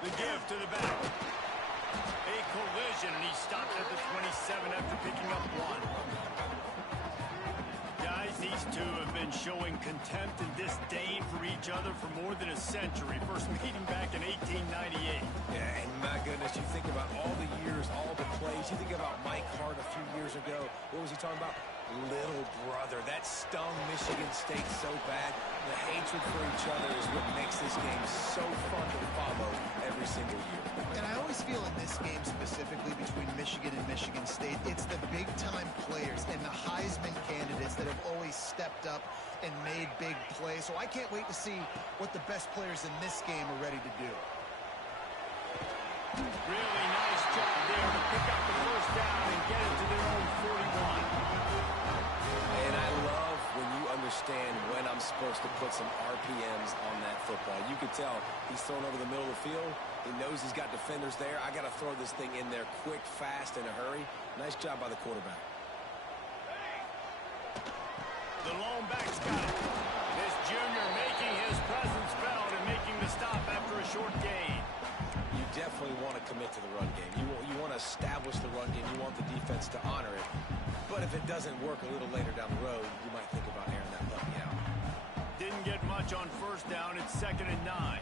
The give to the back. A collision, and he stopped at the 27 after picking up one. Guys, these two have been showing contempt and disdain for each other for more than a century. First meeting back in 1898. Yeah, and my goodness, you think about all the years, all the plays. You think about Mike Hart a few years ago. What was he talking about? Little brother. That stung Michigan State so bad. The hatred for each other is what makes this game so fun to follow every single year. And I always feel in this game specifically between Michigan and Michigan State, it's the big-time players and the Heisman candidates that have always stepped up and made big plays. So I can't wait to see what the best players in this game are ready to do. Really nice job there to pick up the first down and get it to their own 41. And I love when you understand when I'm supposed to put some RPMs on that football. You can tell he's thrown over the middle of the field. He knows he's got defenders there. I got to throw this thing in there quick, fast, in a hurry. Nice job by the quarterback. The lone back's got it. This junior making his presence felt and making the stop after a short gain. You definitely want to commit to the run game. You want to establish the run game. You want the defense to honor it. But if it doesn't work a little later down the road, you might think about airing that puppy out. Didn't get much on first down. It's 2nd and 9.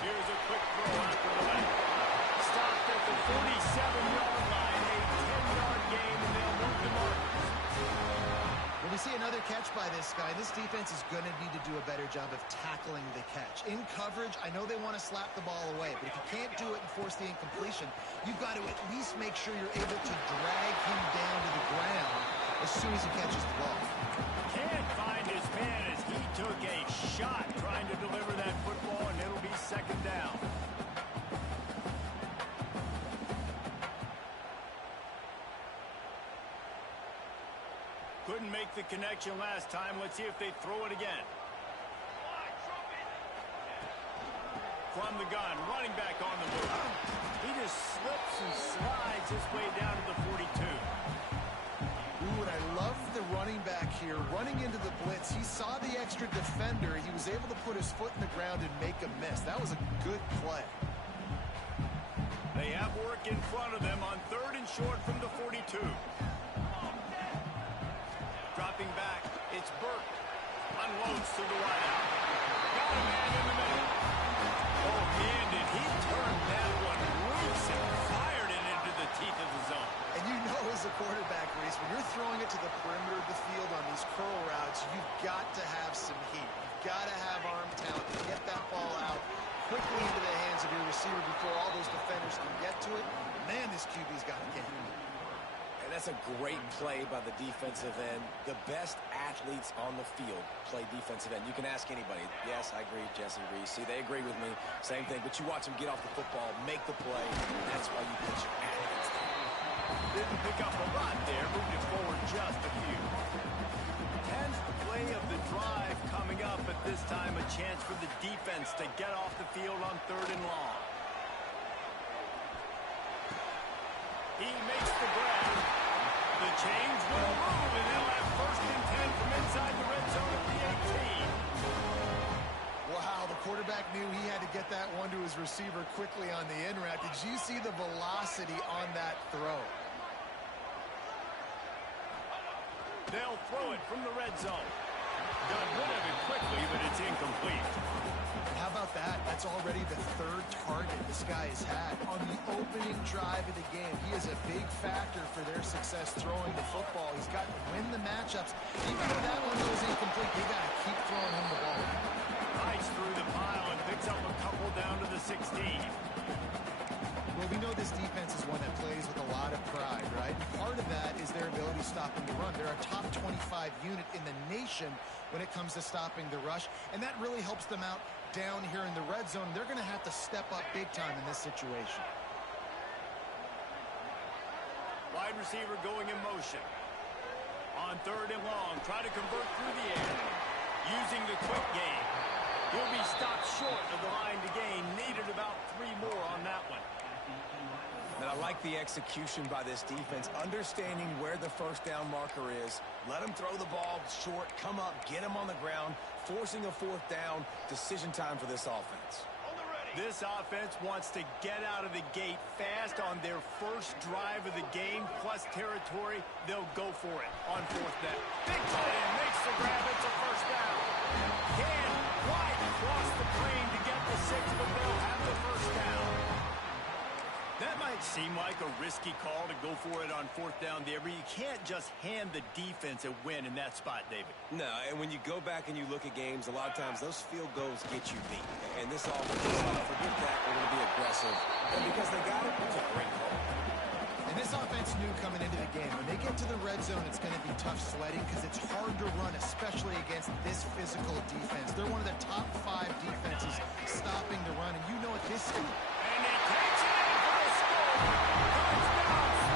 Here's a quick throw after the left. Stopped at the 47-yard line. A 10-yard gain, and they'll move the markers. When we see another catch by this guy, this defense is going to need to do a better job of tackling the catch. In coverage, I know they want to slap the ball away, but if you can't do it and force the incompletion, you've got to at least make sure you're able to drag him down to the ground as soon as he catches the ball. Can't find his man as he took a shot trying to deliver that football, and it'll be 2nd down. Couldn't make the connection last time. Let's see if they throw it again. From the gun, running back on the move. He just slips and slides his way down to the 42. Ooh, and I love the running back here. Running into the blitz, he saw the extra defender. He was able to put his foot in the ground and make a miss. That was a good play. They have work in front of them on 3rd and short from the 42. Dropping back, it's Burke. Unloads to the wideout. Got a man in the middle. Oh, man, did he turn that one loose and fired it into the teeth of the zone. And you know as a quarterback, Reese, when you're throwing it to the perimeter of the field on these curl routes, you've got to have some heat. You've got to have arm talent to get that ball out quickly into the hands of your receiver before all those defenders can get to it. Man, this QB's got a game. And that's a great play by the defensive end. The best athletes on the field play defensive end. You can ask anybody. Yes, I agree, Jesse Reese. See, they agree with me. Same thing. But you watch them get off the football, make the play. That's why you put your athletes there. Didn't pick up a lot there. Moved it forward just a few. 10th play of the drive coming up. At this time, a chance for the defense to get off the field on 3rd and long. He makes the grab. The change will move, and they'll have 1st and 10 from inside the red zone at the 18. Wow, the quarterback knew he had to get that one to his receiver quickly on the in route. Did you see the velocity on that throw? They'll throw it from the red zone. Got rid of it quickly, but it's incomplete. How about that? That's already the 3rd target this guy has had on the opening drive of the game. He is a big factor for their success throwing the football. He's got to win the matchups. Even though that one goes incomplete, they got to keep throwing him the ball. Rides through the pile and picks up a couple down to the 16. Well, we know this defense is one that plays with a lot of pride, right? Part of that is their ability to stop the run. They're a top 25 unit in the nation when it comes to stopping the rush, and that really helps them out down here in the red zone. They're going to have to step up big time in this situation. Wide receiver going in motion. On 3rd and long, try to convert through the air. Using the quick game. He'll be stopped short of the line to gain. Needed about 3 more on that one. And I like the execution by this defense, understanding where the first down marker is. Let them throw the ball short, come up, get them on the ground, forcing a fourth down. Decision time for this offense. This offense wants to get out of the gate fast on their first drive of the game, plus territory. They'll go for it on fourth down. Big tight end makes the grab. It's a first down. Can wide across the plane to get the 6, but they'll have the first down. That might seem like a risky call to go for it on fourth down there, but you can't just hand the defense a win in that spot, David. No, and when you go back and you look at games, a lot of times those field goals get you beat. And this offense is like, forget that, we're going to be aggressive. And because they got it, it's a great call. And this offense knew coming into the game, when they get to the red zone, it's going to be tough sledding because it's hard to run, especially against this physical defense. They're one of the top 5 defenses stopping the run, and you know what this is. And he takes it in for the score. Touchdown, Spartans.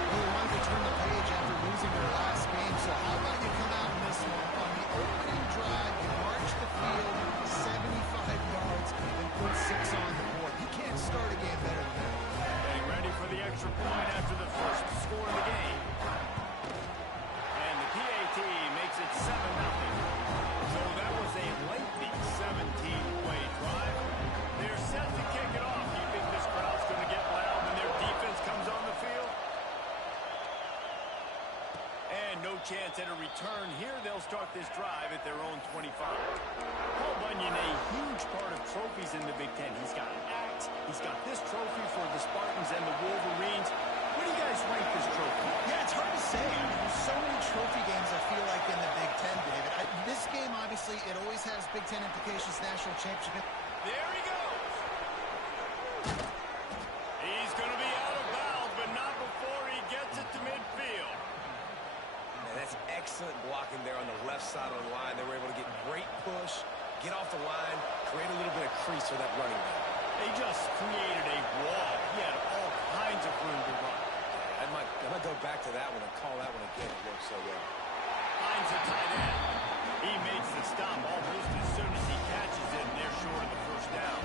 Well, they wanted to turn the page after losing their last game, so how about you come out in this one? On the opening drive, you march the field 75 yards and put 6 on the board. You can't start a game better than that. Getting ready for the extra point after the first score of the game. And the PAT makes it 7-0. So that was a lengthy 17-play drive. They're set to kick it off. Do you think this crowd's going to get loud when their defense comes on the field? And no chance at a return here. They'll start this drive at their own 25. Paul Bunyan, a huge part of trophies in the Big Ten. He's got an axe. He's got this trophy for the Spartans and the Wolverines. Where do you guys rank this trophy? Yeah, it's hard to say. There's so many trophy games, I feel like, in the Big Ten, David. This game, obviously, it always has Big Ten implications, national championship. There he goes. He's going to be out of bounds, but not before he gets it to midfield. And that's excellent blocking there on the left side of the line. They were able to get great push, get off the line, create a little bit of crease for that running back. They just created a wall. He had all kinds of room to run. I might go back to that one and call that one again. It worked so well. Finds a tight end. He makes the stop almost as soon as he catches it, and they're short of the first down.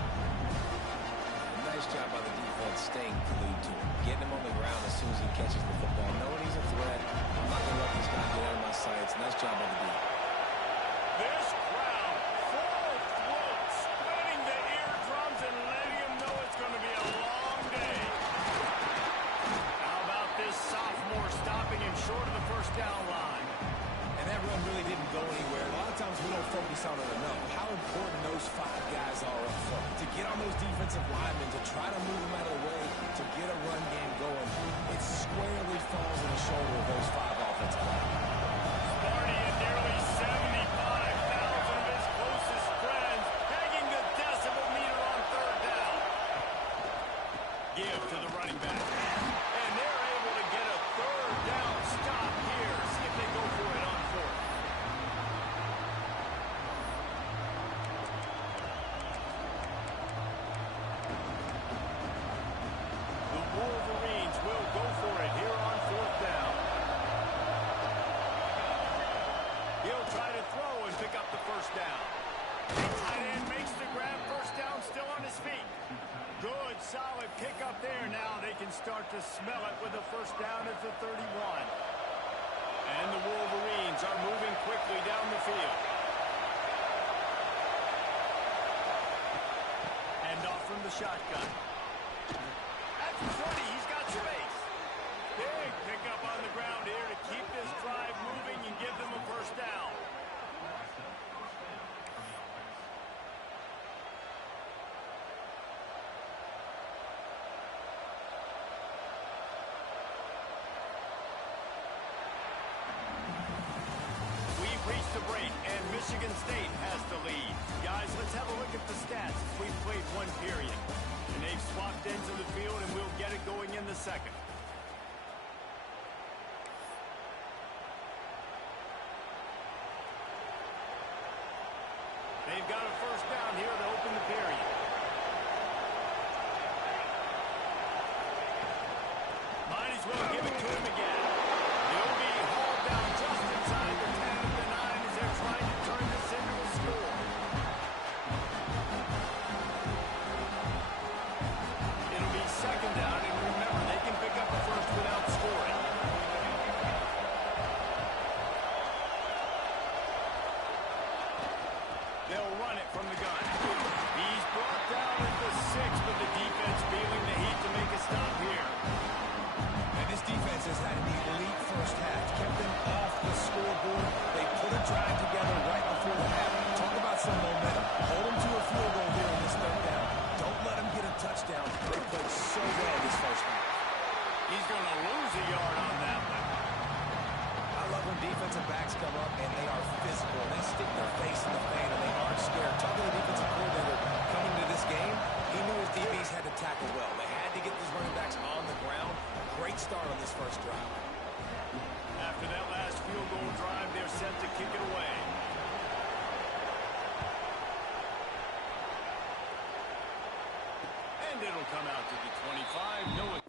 Nice job by the defense staying glued to him, getting him on the ground as soon as he catches the football, knowing he's a threat. I'm not going to let this guy get out of my sights. Nice job by the defense. This crowd, full throat, splitting the eardrums and letting him know it's going to be a long day. How about this sophomore stopping him short of the first down line? And that run really didn't go anywhere. A lot of times we don't focus on it enough. How important those 5 guys are up front. To get on those defensive linemen, to try to move them out of the way, to get a run game going. It squarely falls on the shoulder of those 5 offensive linemen. Sparty and nearly 75,000 of his closest friends pegging the decibel meter on third down. Give to the running back. And they're able to get a third down stop here. See if they go for it on fourth. The Wolverines will go for it here on fourth down. He'll try to throw and pick up the first down. The tight end makes the grab, first down, still on his feet. Good, solid pickup there. Now they can start to smell it with a first down at the 31. And the Wolverines are moving quickly down the field. Hand off from the shotgun. At the 20, he's got space. Big pickup on the ground here to keep this drive moving and give them a first down. We've reached the break, and Michigan State has the lead. Guys, let's have a look at the stats. We've played one period, and they've swapped ends of the field, and we'll get it going in the second. They've got a first down here to open the period. Might as well give it to him again. He'll be hauled down just inside the 10 of the 9 as they're trying to turn this into a score. defensive backs come up, and they are physical. They stick their face in the fan, and they aren't scared. Talk to the defensive coordinator coming into this game. He knew his DBs had to tackle well. They had to get these running backs on the ground. Great start on this first drive. After that last field goal drive, they're set to kick it away. And it'll come out to the 25. No.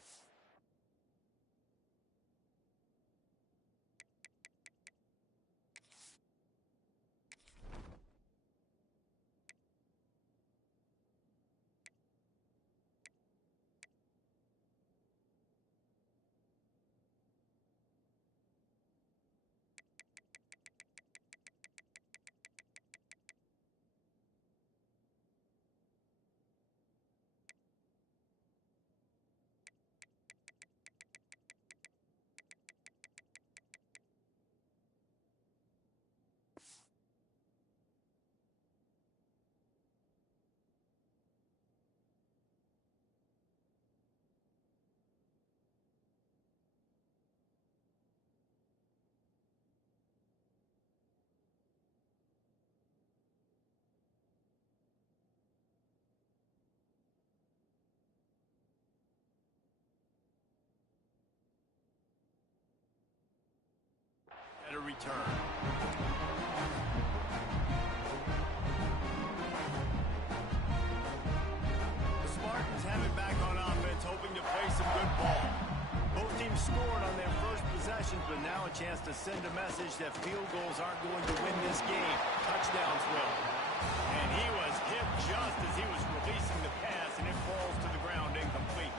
At a return. The Spartans have it back on offense, hoping to play some good ball. Both teams scored on their first possessions, but now a chance to send a message that field goals aren't going to win this game. Touchdowns will. And he was hit just as he was releasing the pass, and it falls to the ground incomplete.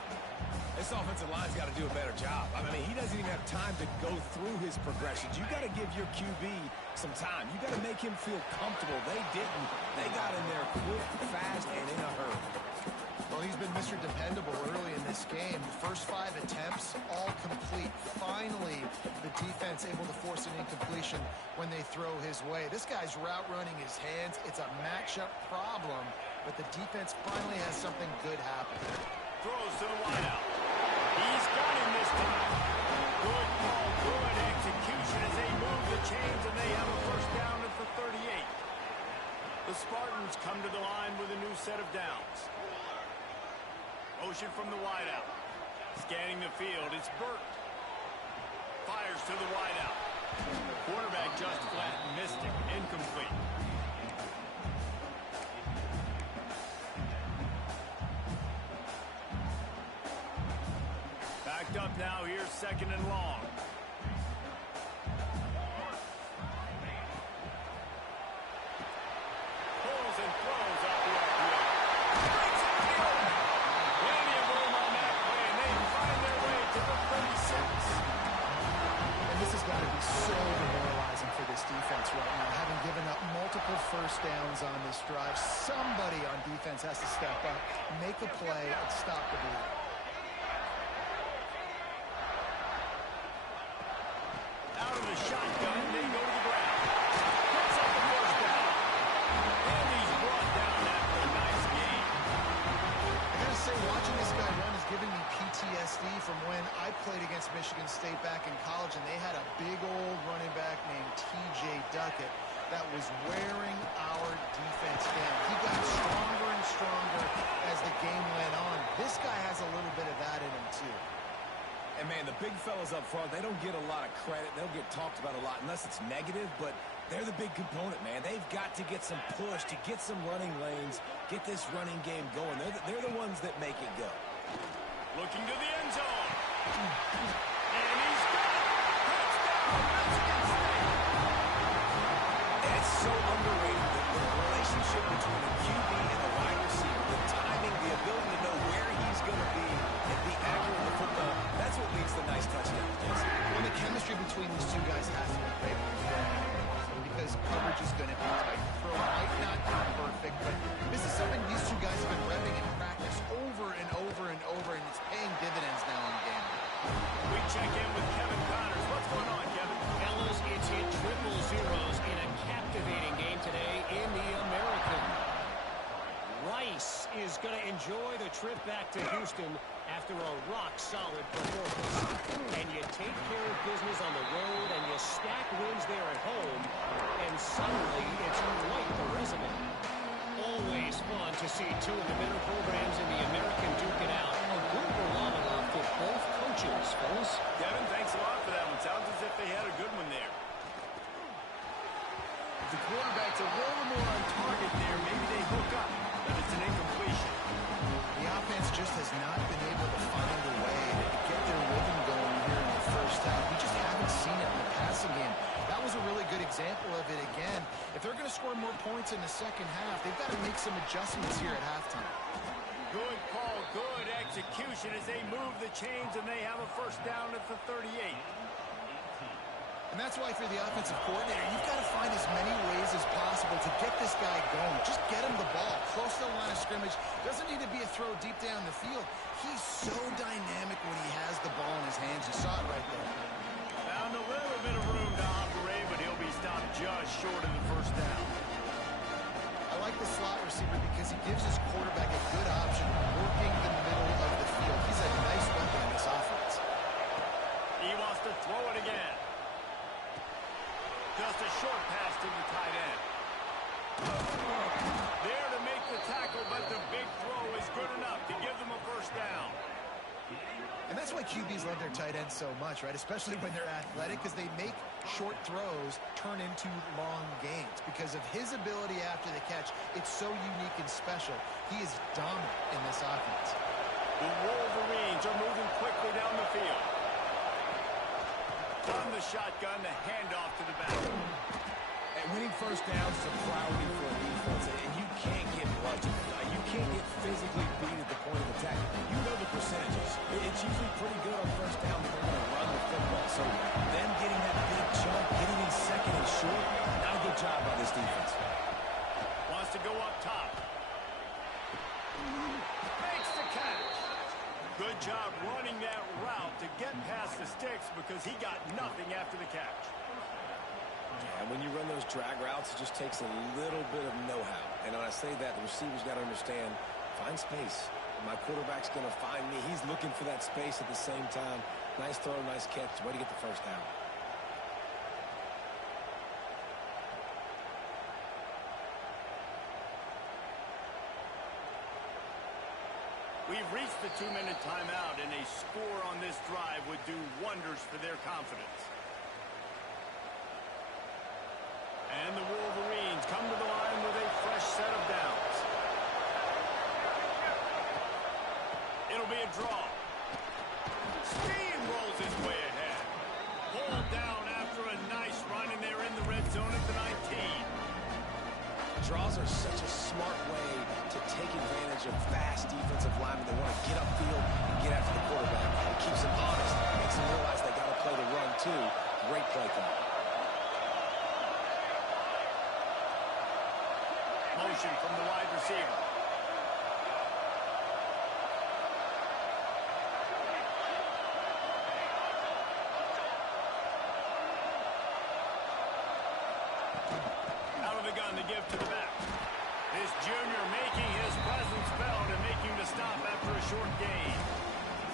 This offensive line's got to do a better job. I mean, he doesn't even have time to go through his progressions. You got to give your QB some time. You got to make him feel comfortable. They didn't. They got in there quick, fast, and in a hurry. Well, he's been Mr. Dependable early in this game. First 5 attempts, all complete. Finally, the defense able to force an incompletion when they throw his way. This guy's route running his hands. It's a matchup problem, but the defense finally has something good happen. Throws to the wideout. He's got him this time. Good call, good execution as they move the chains, and they have a first down at the 38. The Spartans come to the line with a new set of downs. Motion from the wideout. Scanning the field, it's Burke. Fires to the wideout. Quarterback just flat, missed it, incomplete. Backed up now, here's second and long. Pulls and throws off the RPO. Brings it in. Plenty of room on that play, and they find their way to the 36. And this has got to be so demoralizing for this defense right now, having given up multiple first downs on this drive. Somebody on defense has to step up, make a play, and stop the bleed. Out of the shotgun, they go to the ground. Picks up the first down. And he's brought down after a nice game. I gotta say, watching this guy run is giving me PTSD from when I played against Michigan State back in college, and they had a big old running back named T.J. Duckett that was wearing our defense down. He got stronger and stronger as the game went on. This guy has a little bit of that in him, too. And, man, the big fellas up front, they don't get a lot of credit. They don't get talked about a lot unless it's negative, but they're the big component, man. They've got to get some push, to get some running lanes, get this running game going. They're the ones that make it go. Looking to the end zone. And he's got it. Touchdown, Michigan State. It's so underrated, the relationship between the QB and the wide receiver, the timing, the ability to know where he's going to be and be accurate with the football. That's what leads to nice touchdowns, Jesse. Well, the chemistry between these two guys has to be great because coverage is going to be tight. Throw might not be perfect, but this is something these two guys have been repping in practice over and over and over, and it's paying dividends now in game. We check in with Kevin Connors. What's going on, Kevin? Fellas, it's hit triple zeros in a captivating game today in the American. Rice is going to enjoy the trip back to Houston after a rock-solid performance. And you take care of business on the road, and you a stack wins there at home, and suddenly it's quite the resume. Always fun to see two of the better programs in the American duke it out. A good barometer for both coaches, fellas. Devin, thanks a lot for that one. Sounds as if they had a good one there. If the quarterback's a little more on target there, maybe they hook up, but it's an incompletion. The offense just has not been able to find a way to get their rhythm going here in the first half. We just haven't seen it in the passing game. That was a really good example of it again. If they're going to score more points in the second half, they've got to make some adjustments here at halftime. Good call, good execution as they move the chains and they have a first down at the 38. And that's why for the offensive coordinator, you've got to find as many ways as possible to get this guy going. Just get him the ball close to the line of scrimmage. Doesn't need to be a throw deep down the field. He's so dynamic when he has the ball in his hands. You saw it right there. Found a little bit of room to operate, but he'll be stopped just short of the first down. I like the slot receiver because he gives his quarterback a good option working the middle of the field. He's a nice weapon in this offense. He wants to throw it again. Just a short pass to the tight end. There to make the tackle, but the big throw is good enough to give them a first down. And that's why QBs love their tight ends so much, right? Especially when they're athletic, because they make short throws turn into long gains. Because of his ability after the catch, it's so unique and special. He is dominant in this offense. The Wolverines are moving quickly down the field. From the shotgun, the handoff to the back. And winning first downs is a priority for a defense, and you can't get bludgeoned. You can't get physically beat at the point of attack. You know the percentages. It's usually pretty good on first down that they're going to run the football. So them getting that big chunk, getting in second and short, not a good job by this defense. Wants to go up top. Makes the catch. Good job running that route to get past the sticks because he got nothing after the catch. And when you run those drag routes, it just takes a little bit of know-how. And when I say that, the receiver's got to understand, find space. My quarterback's going to find me. He's looking for that space at the same time. Nice throw, nice catch. Way to get the first down. We've reached the 2-minute timeout, and a score on this drive would do wonders for their confidence. And the Wolverines come to the line with a fresh set of downs. It'll be a draw. Steamrolls his way ahead. Pulled down after a nice run, and they're in the red zone at the 19. Draws are such a smart way to take advantage of fast defensive linemen. They want to get upfield and get after the quarterback. It keeps them honest, makes them realize they got to play the run too. Great play call. Motion from the wide receiver. Out of the gun to give to the back. This junior making his presence felt and making the stop after a short gain.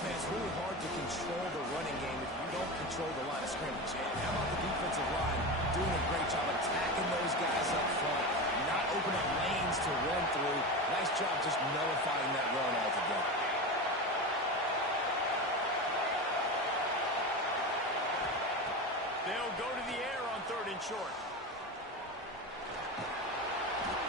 It's really hard to control the running game if you don't control the line of scrimmage. And how about the defensive line doing a great job attacking those guys up front, not opening up lanes to run through. Nice job just nullifying that run altogether. They'll go to the air on 3rd and short.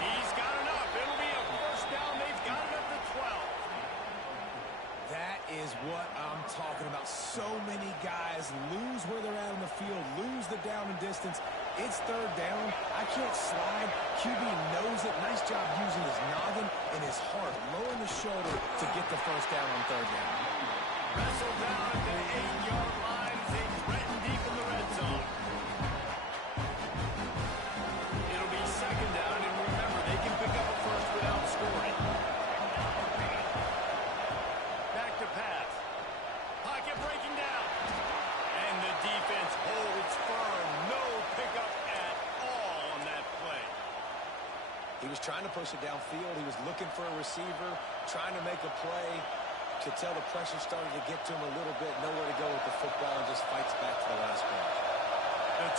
He's got enough. It'll be a first down. They've got it up to 12. That is what I'm talking about. So many guys lose where they're at on the field, lose the down and distance. It's 3rd down. I can't slide. QB knows it. Nice job using his noggin and his heart, lowering the shoulder to get the first down on 3rd down. Wrestled down at the 8-yard line as they threaten deep in the red zone. It'll be 2nd down, and remember, they can pick up a first without scoring. Back to pass. Pocket breaking down. And the defense holds firm. No pickup at all on that play. He was trying to push it downfield. He was looking for a receiver, trying to make a play. Could tell the pressure started to get to him a little bit. Nowhere to go with the football and just fights back to the last play. The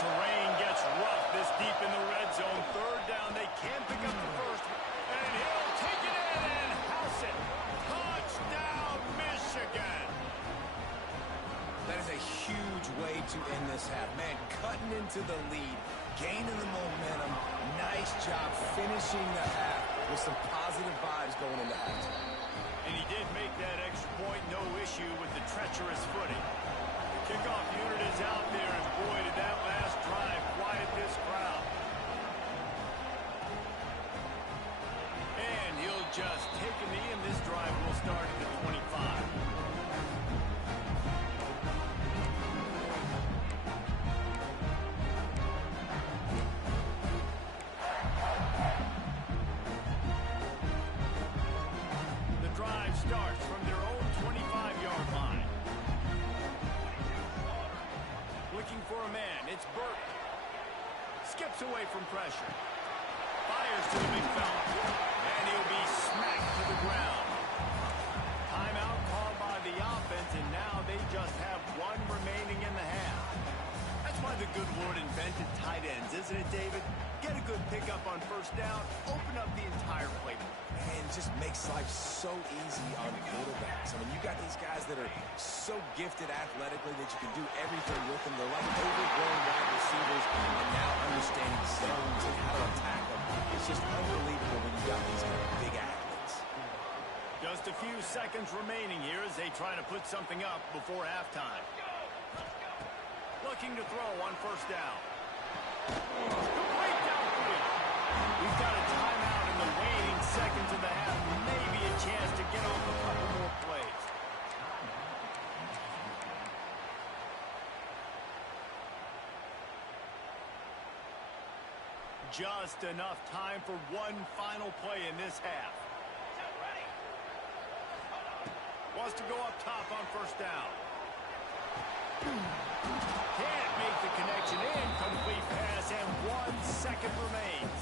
this half. Man, cutting into the lead, gaining the momentum. Nice job finishing the half with some positive vibes going into halftime. And he did make that extra point, no issue with the treacherous footing. The kickoff unit is out there, and boy, did that last drive quiet this crowd. And he'll just take a knee, and this drive will start at the 25. Starts from their own 25-yard line. Looking for a man. It's Burke. Skips away from pressure. Fires to the big fella. And he'll be smacked to the ground. Timeout called by the offense, and now they just have one remaining in the half. That's why the good Lord invented tight ends, isn't it, David? Get a good pickup on first down, open up the entire playbook. And just makes life so easy on quarterbacks. I mean, you got these guys that are so gifted athletically that you can do everything with them. They're like overgrown wide receivers, and now understanding zones and how to attack them. It's just unbelievable when you got these kind of big athletes. Just a few seconds remaining here as they try to put something up before halftime. Looking to throw on first down. Complete downfield. We've got a timeout in the waning seconds of the half. Maybe a chance to get off a couple more plays. Just enough time for one final play in this half. Wants to go up top on first down. Can't make the connection. Incomplete pass, and 1 second remains.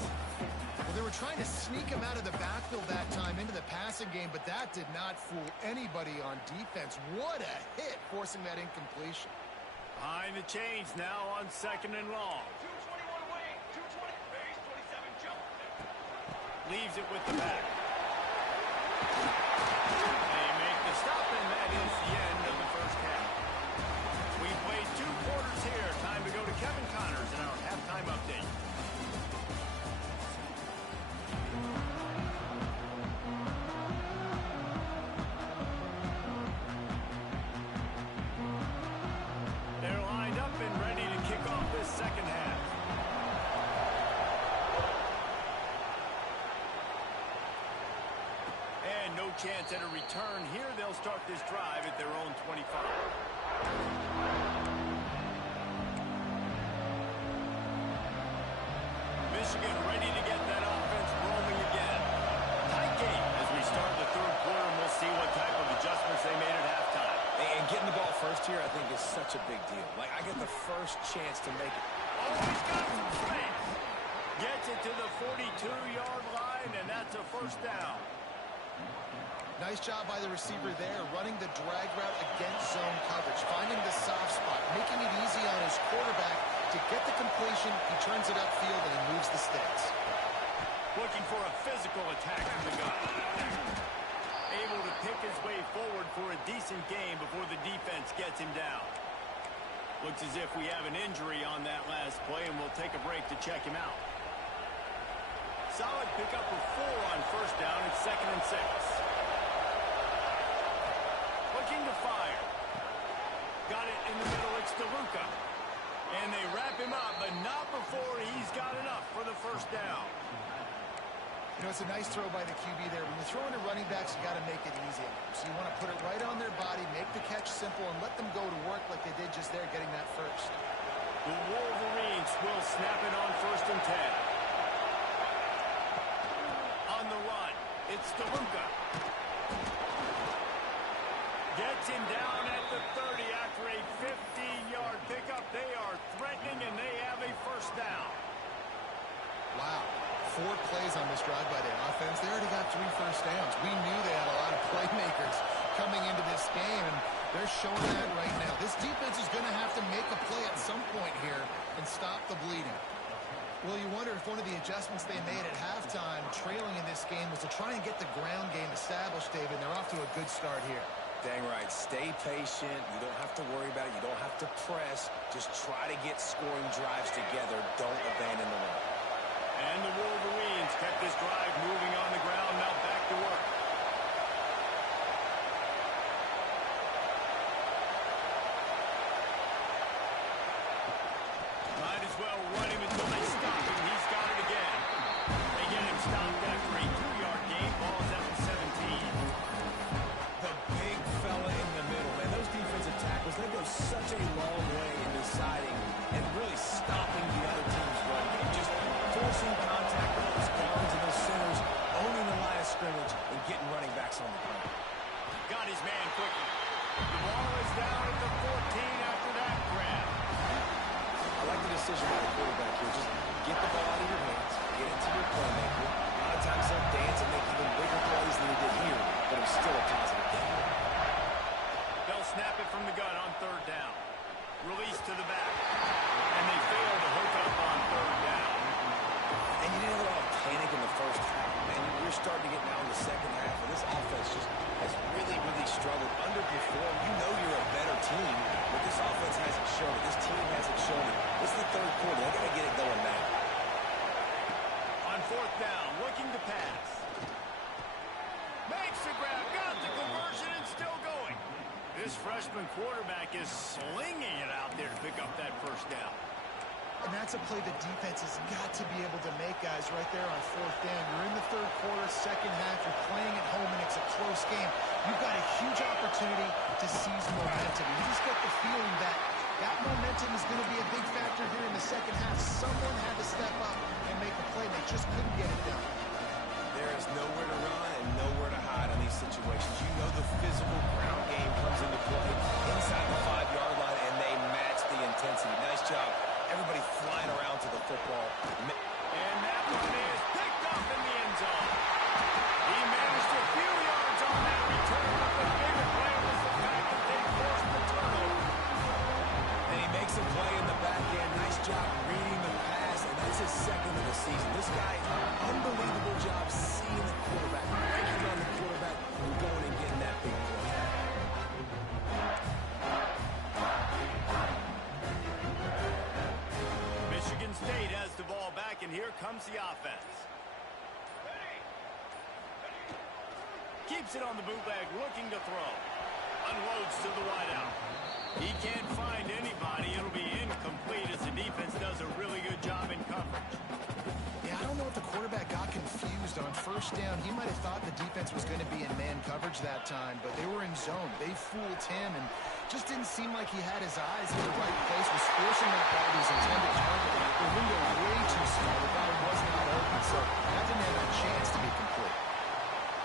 Well, they were trying to sneak him out of the backfield that time into the passing game, but that did not fool anybody on defense. What a hit, forcing that incompletion. Behind the chains now on second and long. 221 away, 220 base, 27 jump. Leaves it with the back. They make the stop, and that is the end of the first half. We played 2 quarters here. Time to go to Kevin Connors in our halftime update. They're lined up and ready to kick off this second half. And no chance at a return here. They'll start this drive at their own 25. Michigan ready to get that offense rolling again. Tight game as we start the third quarter, and we'll see what type of adjustments they made at halftime. And getting the ball first here, I think, is such a big deal. Like, I get the first chance to make it. Oh, he's got some space. Gets it to the 42-yard line, and that's a first down. Nice job by the receiver there, running the drag route against zone coverage, finding the soft spot, making it easy on his quarterback to get the completion. He turns it upfield and he moves the sticks. Looking for a physical attack from the gun. Able to pick his way forward for a decent game before the defense gets him down. Looks as if we have an injury on that last play, and we'll take a break to check him out. Solid pickup of 4 on first down. It's 2nd and 6. Looking to fire. Got it in the middle. It's DeLuca. And they wrap him up, but not before he's got enough for the first down. You know, it's a nice throw by the QB there. When you're throwing to running backs, you got to make it easy on them. So you want to put it right on their body, make the catch simple, and let them go to work like they did just there, getting that first. The Wolverines will snap it on 1st and 10. On the run, it's DeLuca. Gets him down at the 30 after a 50-yard pickup. They are threatening, and they have a first down. Wow. 4 plays on this drive by the offense. They already got 3 first downs. We knew they had a lot of playmakers coming into this game, and they're showing that right now. This defense is going to have to make a play at some point here and stop the bleeding. Well, you wonder if one of the adjustments they made at halftime, trailing in this game, was to try and get the ground game established, David. They're off to a good start here. Dang right. Stay patient. You don't have to worry about it. You don't have to press. Just try to get scoring drives together. Don't abandon the run. And the Wolverines kept this drive moving on the ground. Now back to work. Might as well run him until they stop him. He's got it again. They get him stopped after a 2-yard gain. Ball's at the 17. The big fella in the middle, man. Those defensive tackles, they go such a long way in deciding and really stopping the other team's run game. Just forcing contact with those guards and those centers, owning the line of scrimmage, and getting running backs on the ground. Got his man quickly. The ball is down at the 14 after that grab. I like the decision by the quarterback here. Just get the ball out of your hands, get it to your playmaker. A lot of times they'll dance and make even bigger plays than he did here, but it was still a positive game. They'll snap it from the gun on 3rd down. Release to the back. And they fail to hook up on 3rd down. And you didn't have a lot of panic in the first half, man. We're starting to get now in the second half, and this offense just has really, really struggled, underperformed. You know you're a better team, but this offense hasn't shown it. This team hasn't shown it. This is the 3rd quarter. They got to get it going now. On 4th down, looking to pass. Makes the grab, got the conversion, and still going. This freshman quarterback is slinging it out there to pick up that 1st down. And that's a play the defense has got to be able to make, guys, right there on 4th down. You're in the 3rd quarter, second half. You're playing at home, and it's a close game. You've got a huge opportunity to seize momentum. You just get the feeling that that momentum is going to be a big factor here in the second half. Someone had to step up and make a play. They just couldn't get it done. There is nowhere to run and nowhere to hide in these situations. You know the physical ground game comes into play inside the 5-yard line, and they match the intensity. Nice job. Everybody flying around to the football. And that one is picked up in the end zone. He managed a few yards on that return, but the bigger play was the fact that they forced the turnover. And he makes a play in the back end. Nice job reading the pass, and that's his 2nd of the season. This guy, unbelievable job seeing the quarterback, breaking on the quarterback, and going and getting that big play. Michigan State has the ball back, and here comes the offense. Keeps it on the bootleg, looking to throw. Unloads to the wideout. He can't find anybody. It'll be incomplete as the defense does a really good job in coverage. Yeah, I don't know if the quarterback got confused on 1st down. He might have thought the defense was going to be in man coverage that time, but they were in zone. They fooled him and just didn't seem like he had his eyes in the right place, was forcing that ball to his intended target. The window way too small. The guy was not open, so that didn't have a chance to be complete.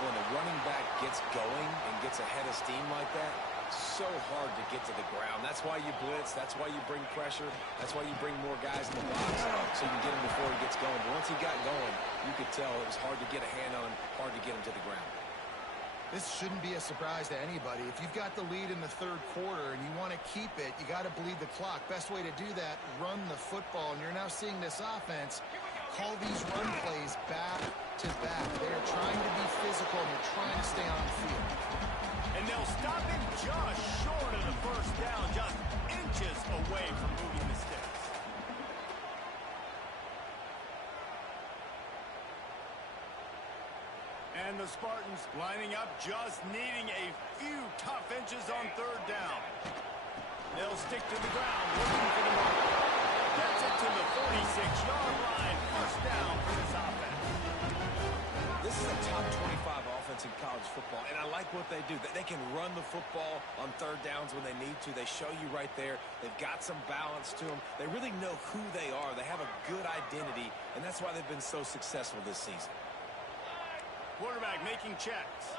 When the running back gets going and gets ahead of steam like that, so hard to get to the ground. That's why you blitz. That's why you bring pressure. That's why you bring more guys in the box so you can get him before he gets going. But once he got going, you could tell it was hard to get a hand on him, hard to get him to the ground. This shouldn't be a surprise to anybody. If you've got the lead in the 3rd quarter and you want to keep it, you got to bleed the clock. Best way to do that, run the football. And you're now seeing this offense call these run plays back to back. They're trying to be physical and they're trying to stay on the field. And they'll stop him just short of the 1st down, just inches away from moving the sticks. And the Spartans lining up, just needing a few tough inches on 3rd down. They'll stick to the ground, looking for the mark. Gets it to the 46-yard line. 1st down for this offense. This is a top 25 offense in college football, and I like what they do. They can run the football on 3rd downs when they need to. They show you right there. They've got some balance to them. They really know who they are. They have a good identity, and that's why they've been so successful this season. Quarterback making checks.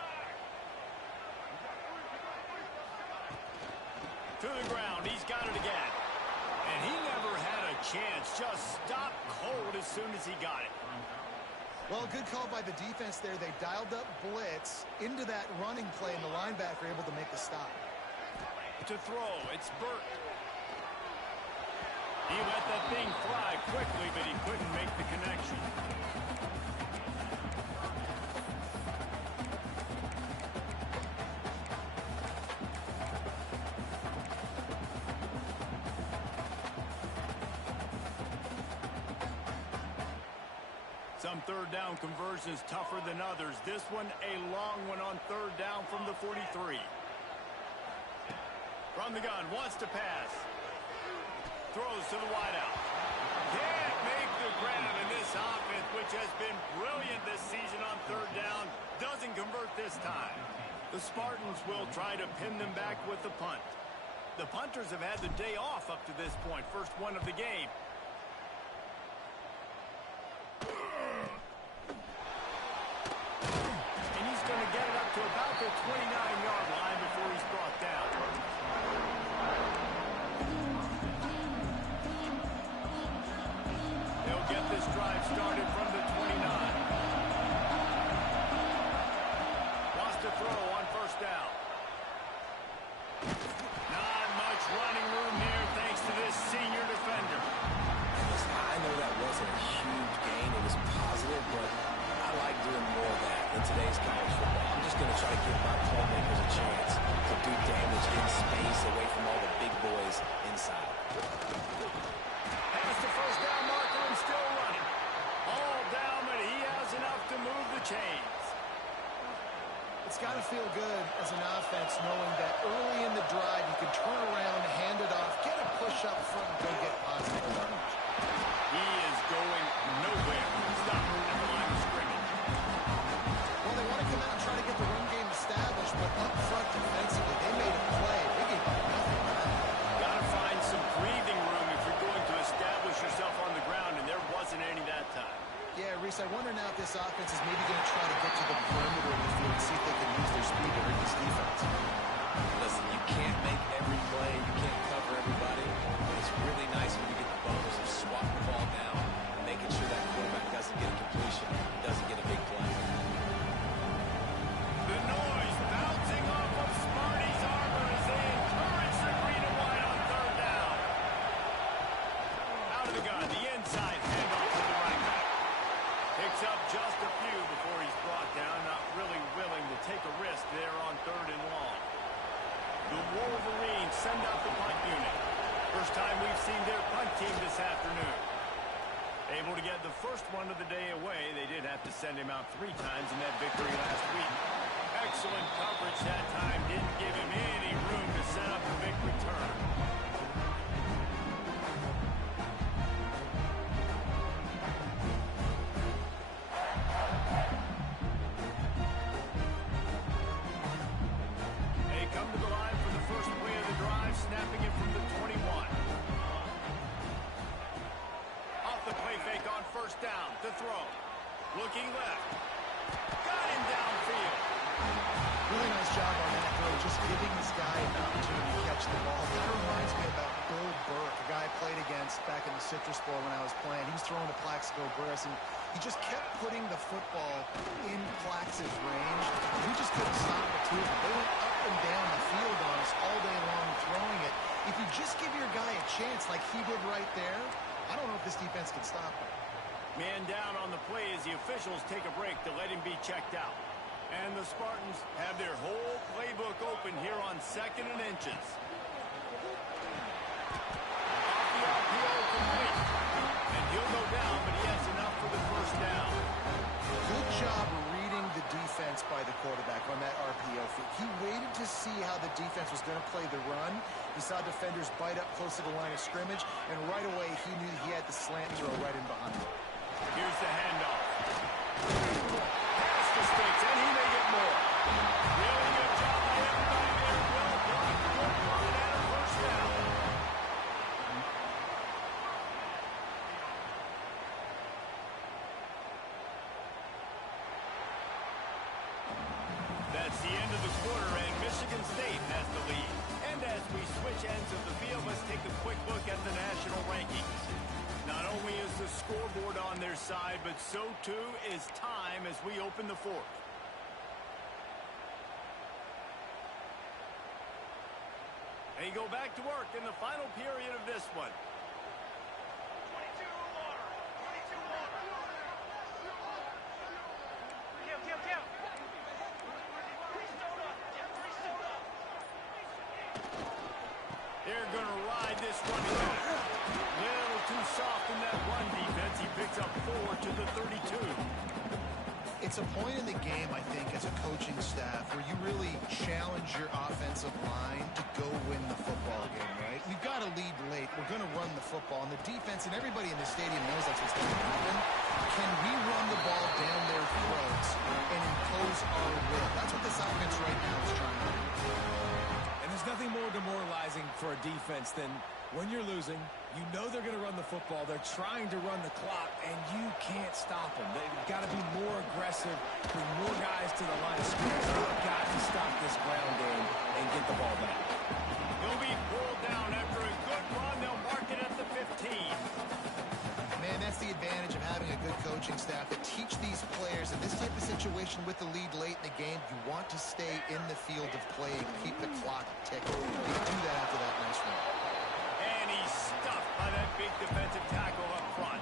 To the ground. He's got it again. And he never had a chance. Just stopped cold as soon as he got it. Well, good call by the defense there. They dialed up blitz into that running play, and the linebacker able to make the stop. To throw, it's Burke. He let that thing fly quickly, but he couldn't make the connection. Some third down conversions tougher than others. This one, a long one on third down from the 43. From the gun, wants to pass. Throws to the wideout. Can't make the grab, and this offense, which has been brilliant this season on third down, doesn't convert this time. The Spartans will try to pin them back with the punt. The punters have had the day off up to this point. First one of the game. And he's going to get it up to about the 29-yard line before he's brought down. They'll get this drive started from the 29. Wants to throw on first down. Not much running room here thanks to this senior defender. And listen, I know that wasn't a huge gain. It was positive, but I like doing more of that in today's college football. I'm just going to try to give my playmakers a chance to do damage in space away from all the big boys inside. Has the first down marker and still running. All down, but he has enough to move the chains. It's got to feel good as an offense knowing that early in the drive you can turn around, hand it off, get a push up front, and go get positive yardage. He is going nowhere. Stop at the line of scrimmage. Well, they want to come out and try to get the run game established, but up front defensively, they made a play. They gave up nothing. Got to find some breathing room if you're going to establish yourself on the ground, and there wasn't any that time. Yeah, Reese, I wonder now if this offense is maybe going to try to get to the perimeter of the field and see if they can use their speed to hurt this defense. Listen, you can't make every play. You can't cover everybody. But it's really nice when you get the bonus of swatting the ball down and making sure that quarterback doesn't get a completion, doesn't get a big play. The noise bouncing off of Smarty's armor as they encourage the green and white on third down. Out of the gun, the inside handoff to the right back. Picks up just a few before he's brought down, not really willing to take a risk there on third and long. The Wolverines send out the punt unit. First time we've seen their punt team this afternoon. Able to get the first one of the day away. They did have to send him out 3 times in that victory last week. Excellent coverage that time. Didn't give him any room to set up the big return. They come to the line for the first play of the drive, snapping it from the 21. Off the play fake on first down to throw. Looking left. Got him downfield. Really nice job on that throw, just giving this guy an opportunity to catch the ball. That reminds me about Bill Burke, a guy I played against back in the Citrus Bowl when I was playing. He was throwing to Plaxico Burress, and he just kept putting the football in Plax's range. We just couldn't stop the two of them. They went up and down the field on us all day long throwing it. If you just give your guy a chance like he did right there, I don't know if this defense can stop him. Man down on the play as the officials take a break to let him be checked out. And the Spartans have their whole playbook open here on 2nd and inches. Off the RPO complete. And he'll go down, but he has enough for the first down. Good job reading the defense by the quarterback on that RPO feed. He waited to see how the defense was going to play the run. He saw defenders bite up close to the line of scrimmage, and right away he knew he had the slant throw right in behind him. Here's the handoff. Pass to Sticks, and he may get more. Really good job by everybody there. Well blocked, good run, and a first down. That's the end of the quarter, and Michigan State has the lead. And as we switch ends of the field, let's take a quick look at the national rankings. Not only is the scoreboard on their side, but so too is time as we open the fourth. They go back to work in the final period of this one. 22 water. 22 water. Kill. They're going to ride this one. Little too soft in that run defense. He picks up 4 to the the 32. It's a point in the game, I think, as a coaching staff where you really challenge your offensive line to go win the football game, right? We've got to lead late. We're going to run the football. And the defense and everybody in the stadium knows that's what's going to happen. Can we run the ball down their throats and impose our will? That's what this offense right now is trying to do. And there's nothing more demoralizing for a defense than when you're losing, you know they're going to run the football. They're trying to run the clock, and you can't stop them. They've got to be more aggressive, bring more guys to the line of scrimmage. They've got to stop this ground game and get the ball back. He'll be pulled down after a good run. They'll mark it at the 15. Man, that's the advantage of having a good coaching staff that teach these players in this type of situation with the lead late in the game. You want to stay in the field of play and keep the clock ticking. You do that after that nice run. And he's stuffed by that big defensive tackle up front.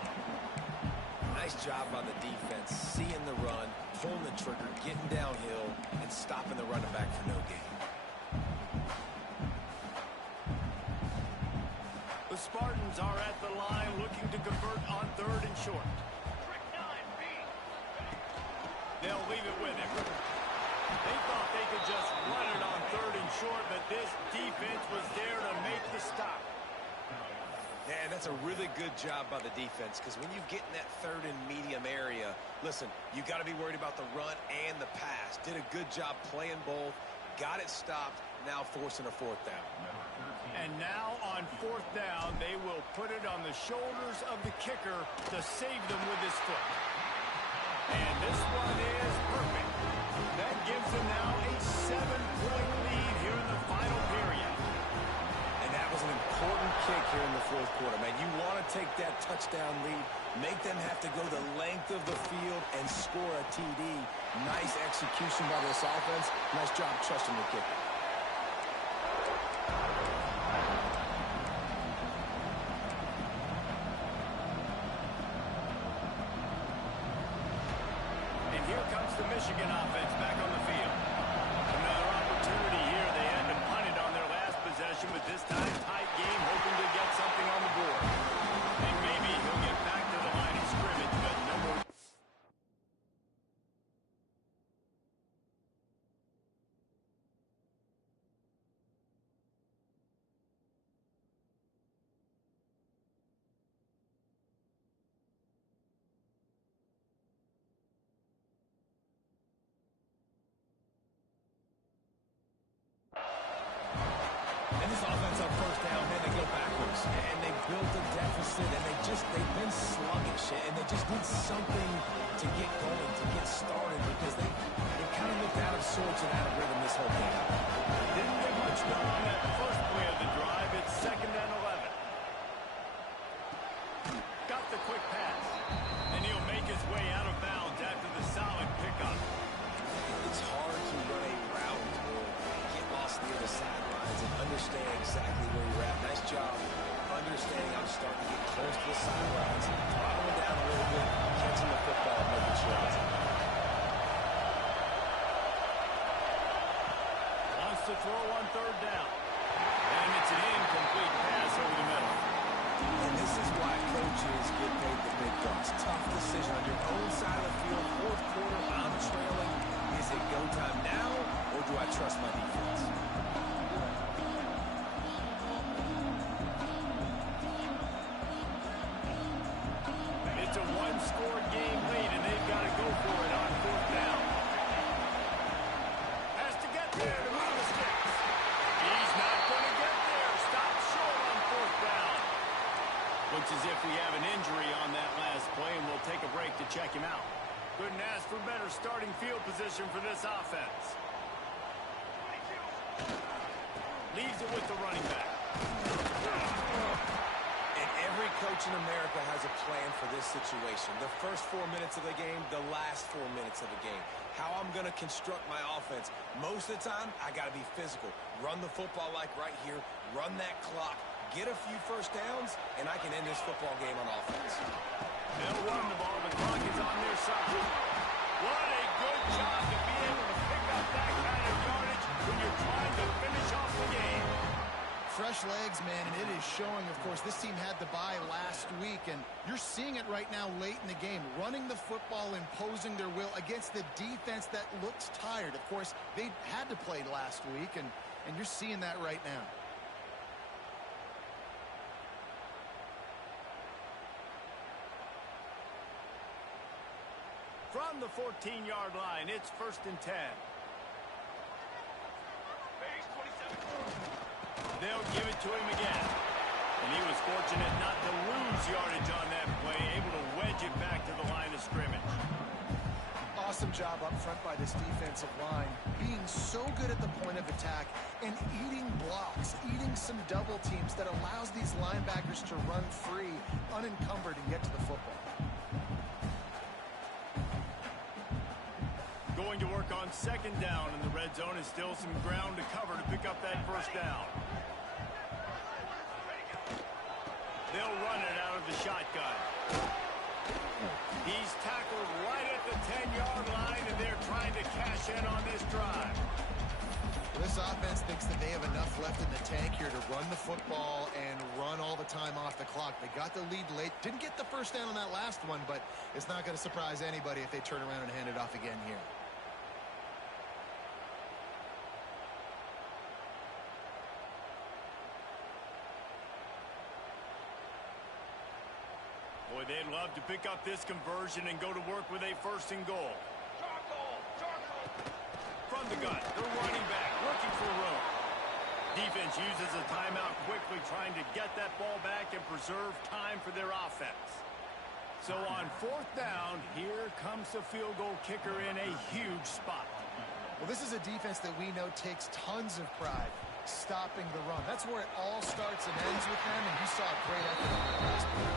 Nice job by the defense, seeing the run, pulling the trigger, getting downhill, and stopping the running back for no gain. The Spartans are at the line looking to convert on 3rd and short. Trick 9, read. They'll leave it with him. They thought they could just run it on 3rd and short, but this defense was there to make the stop. Yeah, that's a really good job by the defense, because when you get in that 3rd and medium area, listen, you got to be worried about the run and the pass. Did a good job playing both, got it stopped, now forcing a 4th down. And now on 4th down, they will put it on the shoulders of the kicker to save them with his foot. And this one is perfect. That gives them now a 7-point lead here in the final period. And that was an important kick here in the 4th quarter, man. You want to take that touchdown lead, make them have to go the length of the field and score a TD. Nice execution by this offense. Nice job trusting the kicker. And here comes the Michigan offense back on the field. Another opportunity here. They had to punt it on their last possession, but this time tight game, hoping to get something on the board. And maybe he'll get back to the line of scrimmage, but no more. And this offense on 1st down, man, they go backwards. And they built a deficit, and they've been sluggish. And they just need something to get going, to get started, because they kind of looked out of sorts and out of rhythm this whole game. Didn't get much done on that first play of the drive. It's 2nd and 11. Got the quick pass. And he'll make his way out of bounds after the solid pickup. It's hard to run a route or get lost near the sidelines and understand exactly where you're at. Nice job understanding how to start to get close to the sidelines, throttling down a little bit, catching the football, and making sure it's in. Wants to throw on 3rd down. And it's an incomplete pass over the middle. And this is why coaches get paid the big bucks. Tough decision on your own side of the field. 4th quarter, I'm trailing. Is it go time now, or do I trust my defense? It's a 1-score game lead, and they've got to go for it on 4th down. Has to get there to move the sticks. He's not going to get there. Stop short on 4th down. Looks as if we have an injury on that last play, and we'll take a break to check him out. Couldn't ask for better starting field position for this offense. Leaves it with the running back. And every coach in America has a plan for this situation. The first 4 minutes of the game, the last 4 minutes of the game. How I'm going to construct my offense. Most of the time, I got to be physical. Run the football like right here. Run that clock. Get a few 1st downs, and I can end this football game on offense. They'll run the ball. The clock is on their side. What a good job to be able to pick up that kind of yardage when you're trying to finish off the game. fresh legs, man, and it is showing. Of course, this team had the bye last week, and you're seeing it right now late in the game. Running the football, imposing their will against the defense that looks tired. Of course, they had to play last week, and you're seeing that right now. From the 14-yard line, it's 1st and 10. Base 27. They'll give it to him again. And he was fortunate not to lose yardage on that play, able to wedge it back to the line of scrimmage. Awesome job up front by this defensive line, being so good at the point of attack and eating blocks, eating some double teams that allows these linebackers to run free, unencumbered, and get to the football. Going to work on 2nd down in the red zone, is still some ground to cover to pick up that 1st down. They'll run it out of the shotgun. He's tackled right at the 10-yard line, and they're trying to cash in on this drive. This offense thinks that they have enough left in the tank here to run the football and run all the time off the clock. They got the lead late. Didn't get the 1st down on that last one, but it's not going to surprise anybody if they turn around and hand it off again here. Boy, they'd love to pick up this conversion and go to work with a 1st and goal. Charcoal. From the gun, the running back looking for room. Defense uses a timeout quickly, trying to get that ball back and preserve time for their offense. So on 4th down, here comes the field goal kicker in a huge spot. Well, this is a defense that we know takes tons of pride stopping the run. That's where it all starts and ends with them, and you saw a great effort on the last play.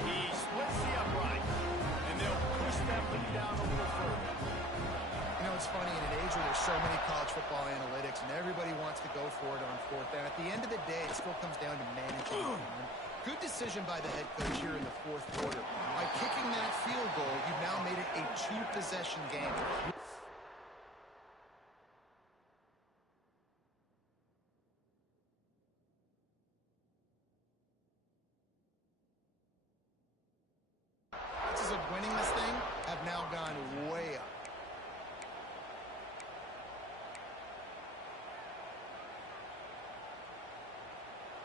He splits the upright, and they'll push that lead down a little further. You know, it's funny, in an age where there's so many college football analytics and everybody wants to go for it on 4th down, at the end of the day, it still comes down to managing the time. Good decision by the head coach here in the 4th quarter. By kicking that field goal, you've now made it a 2-possession game. Chances of winning this thing have now gone way up.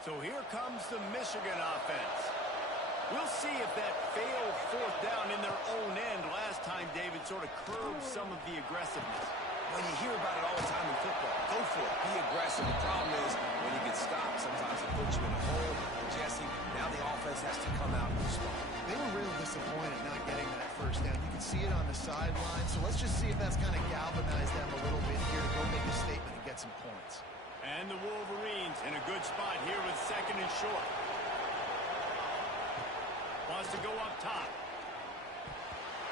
So here comes the Michigan offense. We'll see if that failed 4th down in their own end last time, David, sort of curbed some of the aggressiveness. When you hear about it all the time in football, go for it. Be aggressive. The problem is when you get stopped, sometimes it puts you in a hole. And Jesse, now the offense has to come out and respond. They were real disappointed not getting that 1st down. You can see it on the sideline. So let's just see if that's kind of galvanized them a little bit here to go make a statement and get some points. And the Wolverines in a good spot here with 2nd and short. Wants to go up top.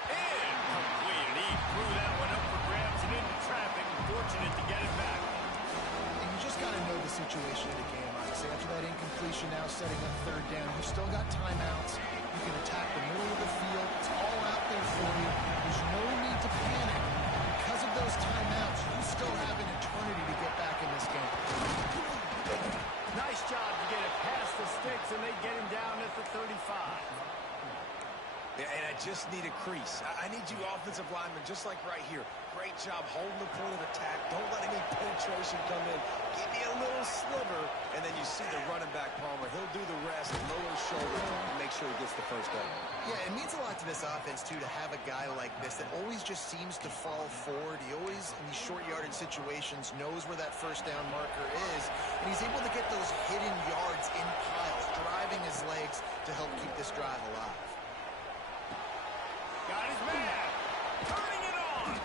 And complete. And he threw that one up for grabs and into traffic. Fortunate to get it back. And you just got to know the situation of the game, honestly. After that incompletion, now setting up 3rd down. You still got timeouts. You can attack the middle of the field. It's all out there for you. There's no need to panic. Because of those timeouts, you still have an eternity to get back in this game. Nice job to get it past the sticks, and they get him down at the 35. Yeah, and I just need a crease. I need you offensive linemen, just like right here. Great job holding the point of attack. Don't let any penetration come in. Give me a little sliver, and then you see the running back, Palmer. He'll do the rest, lower his shoulder, and make sure he gets the 1st down. Yeah, it means a lot to this offense, too, to have a guy like this that always just seems to fall forward. He always, in these short yardage situations, knows where that 1st down marker is, and he's able to get those hidden yards in piles, driving his legs to help keep this drive alive. Got his man. Turning it on.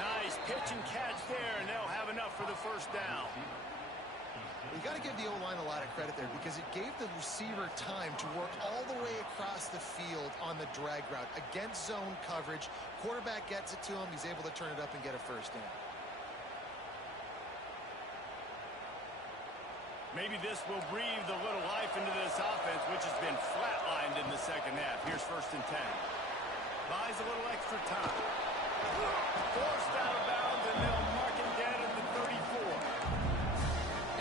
Nice pitch and catch there, and they'll have enough for the 1st down. You got to give the O-line a lot of credit there because it gave the receiver time to work all the way across the field on the drag route against zone coverage. Quarterback gets it to him. He's able to turn it up and get a 1st down. Maybe this will breathe a little life into this offense, which has been flatlined in the 2nd half. Here's 1st and 10. Buys a little extra time. Forced out of bounds, and they'll mark him down at the 34.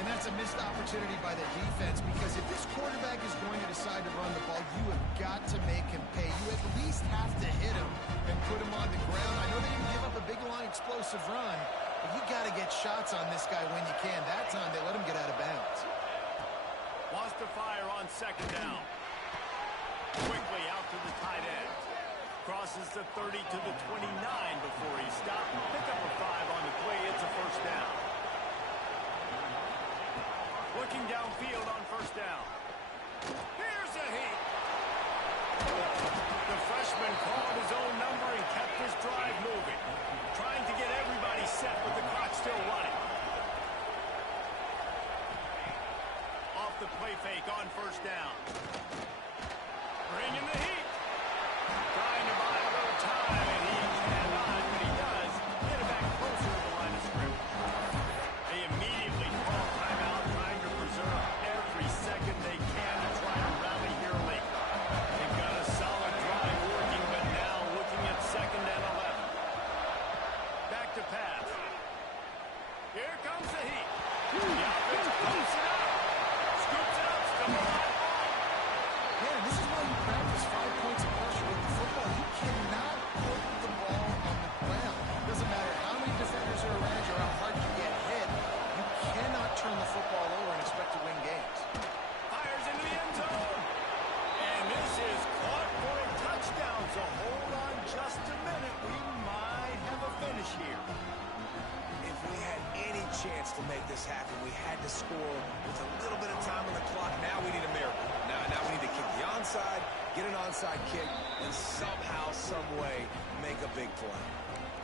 And And that's a missed opportunity by the defense, because if this quarterback is going to decide to run the ball, you have got to make him pay. You at least have to hit him and put him on the ground. I know they didn't give up a big line explosive run, but you got to get shots on this guy when you can. That time they let him get out of bounds. Wants to fire on second down. Quickly out to the tight end. Crosses the 30 to the 29 before he stopped. Pick up a 5 on the play. It's a first down. Looking downfield on first down. Here's a heat. The freshman called his own number and kept his drive moving. Trying to get everybody set with the clock still running. Off the play fake on first down. Bringing the heat. Trying to buy a little time, and he cannot, but he does get it back closer to the line of scrimmage. They immediately call timeout, trying to preserve every second they can to try to rally here late. They've got a solid drive working, but now looking at second and 11. Back to pass. Here comes the heat. The offense pumps it up. Scoops it up, still alive. Yeah, this is why you practice 5 points of pressure with the football. You cannot put the ball on the ground. Doesn't matter how many defenders are around you or how hard you get hit. You cannot turn the football over and expect to win games. Fires into the end zone. And this is caught for a touchdown. So hold on just a minute. We might have a finish here. If we had any chance to make this happen, we had to score with a little bit of time on the clock. Now we need a miracle. Now we need to kick the onside, get an onside kick, and somehow, some way, make a big play.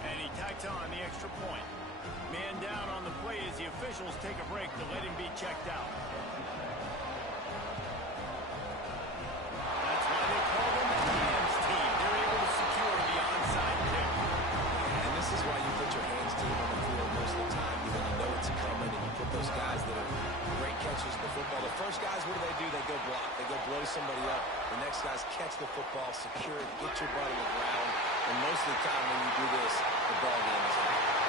And he tacks on the extra point. Man down on the play as the officials take a break to let him be checked out. That's why they call them the hands team. They're able to secure the onside kick. And this is why you put your hands team on the field most of the time. You know it's coming, and you put those guys that are great catchers in the football. The first guys, what do? They go block. They go blow somebody up. The next guys catch the football, secure it, get your butt on the ground. And most of the time when you do this, the ball game is over.